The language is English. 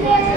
Yeah.